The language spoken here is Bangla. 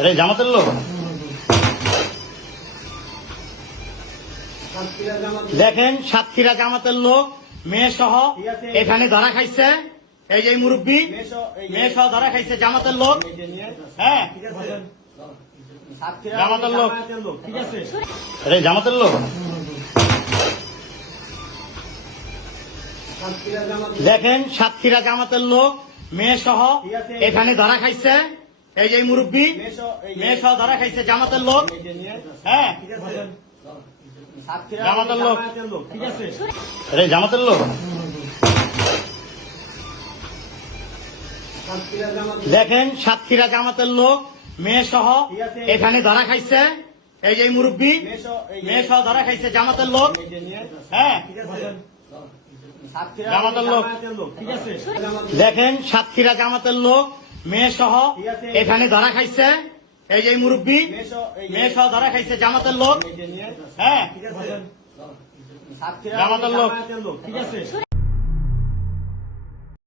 আরে জামাতের লোক দেখেন, সাতক্ষীরা জামাতের লোক মেয়ে সহ এখানে ধরা খাইছে। এই যে মুরব্বী মেয়ে সহ ধরা খাইছে জামাতের লোক। হ্যাঁ, জামাতের লোক, ঠিক আছে। আরে জামাতের লোক দেখেন, সাতক্ষীরা জামাতের লোক মেয়ে সহ এখানে ধরা খাইছে। এই যে মুরব্বী মেয়ে সহ ধরা খাইছে জামাতের লোক। হ্যাঁ, জামাতের লোক, ঠিক আছে। আরে জামাতের লোক দেখেন, সাতক্ষীরা জামাতের লোক মেয়ে সহ এখানে ধরা খাইছে। এই যে মুরব্বী মেয়ে সহ ধরা খাইছে জামাতের লোক। হ্যাঁ, জামাতের লোক, ঠিক আছে। দেখেন, সাতক্ষীরা জামাতের লোক মেয়ে সহ এখানে ধরা খাইছে। এই যে মুরব্বী মেয়ে সহ ধরা খাইছে জামাতের লোক। হ্যাঁ, জামাতের লোক, ঠিক আছে।